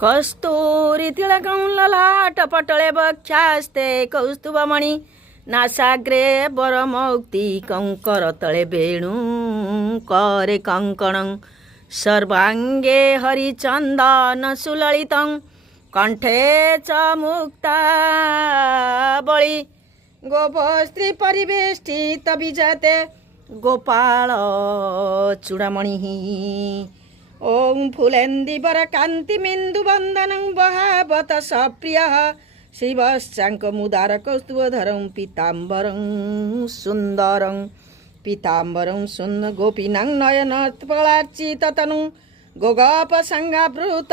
कस्तूरी तिलकं ललाट पटळे बख्यास्ते कौस्तुभमणि नासाग्रे वरमौक्तिकं करतळे वेणु करे कङ्कणं सर्वाङ्गे हरिचन्दन सुललितं कण्ठे च मुक्तावळि गोपस्त्री परिवेष्टित विजते गोपाल चूडामणिः ओं फुलेन्दीवर कान्तिमिन्दुवन्दनं वहावत सप्रियः शिवश्चाङ्कमुदार कौस्तुभधरं पीताम्बरं सुन्दर गोपीनां नयनत्पलार्चिततनु गोगोपसङ्गावृत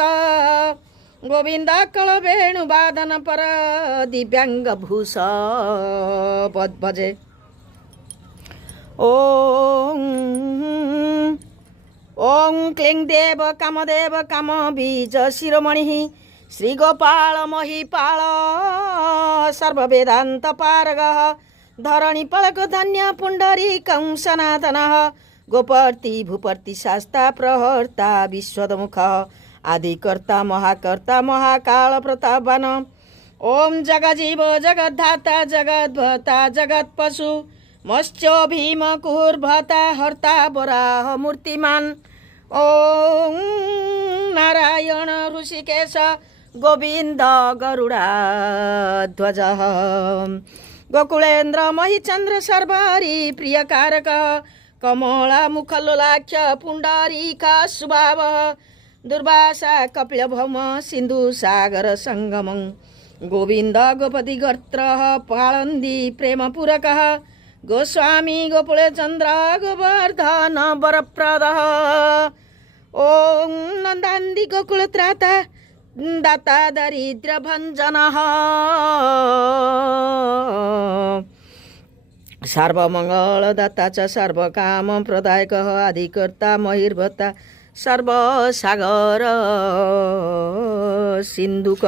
गोविन्दकलवेणुवादन पर दिव्याङ्गभूष भजे ओं क्लीं देव कामबीज शिरोमणिः श्रीगोपाल महिपाल सर्ववेदान्त पारगः धरणिपलक धन्य पुण्डरीकं सनातनः गोपर्ति भूपर्ति शास्ता प्रहर्ता विश्वदमुखः आदिकर्ता महाकाल प्रतापवान ओं जगजीव जगद्धाता जगद्भता जगत्पशु मत्स्य भीम कुर्भता हर्ता वराह मूर्तिमान ओं नारायण ऋषिकेश गोविंद गरुडाध्वज गोकुलेन्द्र महिचन्द्र सर्वारी प्रियकारक कमला मुखलोलाक्ष पुण्डरीका सुभाव दुर्वासा कपिलभौम सिन्धु सागर संगमं गोविंद गोपति गर्त्रः पाळन्दी प्रेमपूरकः गोस्वामी गोकुलचन्द्र गोवर्धन वरप्रदः ओं नन्दान्दी गोकुलत्राता दाता दरिद्रभञ्जनः सर्वमङ्गलदाता च सर्वकामप्रदायकः आदिकर्ता महिर्भर्ता सर्वसागर सिन्धुक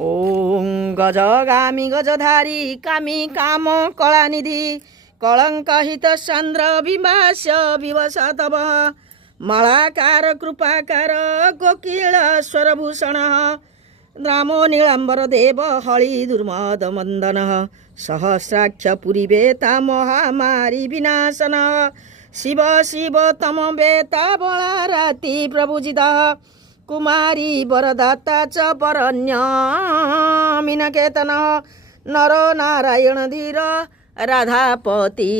ओं गजगामी गजधारी कामी काम कलानिधि कलङ्कहित चन्द्र विभास्य विवश तव मलाकार कृपाकार कोकिल स्वरभूषणः रामो नीलाम्बर देव हळि दुर्मद मन्दनः सहस्राक्ष पुरीवेता महामारी विनाशनः शिव तम वेता बला राति प्रभुजितः कुमारी वरदाता च वरण्य मीनकेतनः नरो नारायण धीर राधापति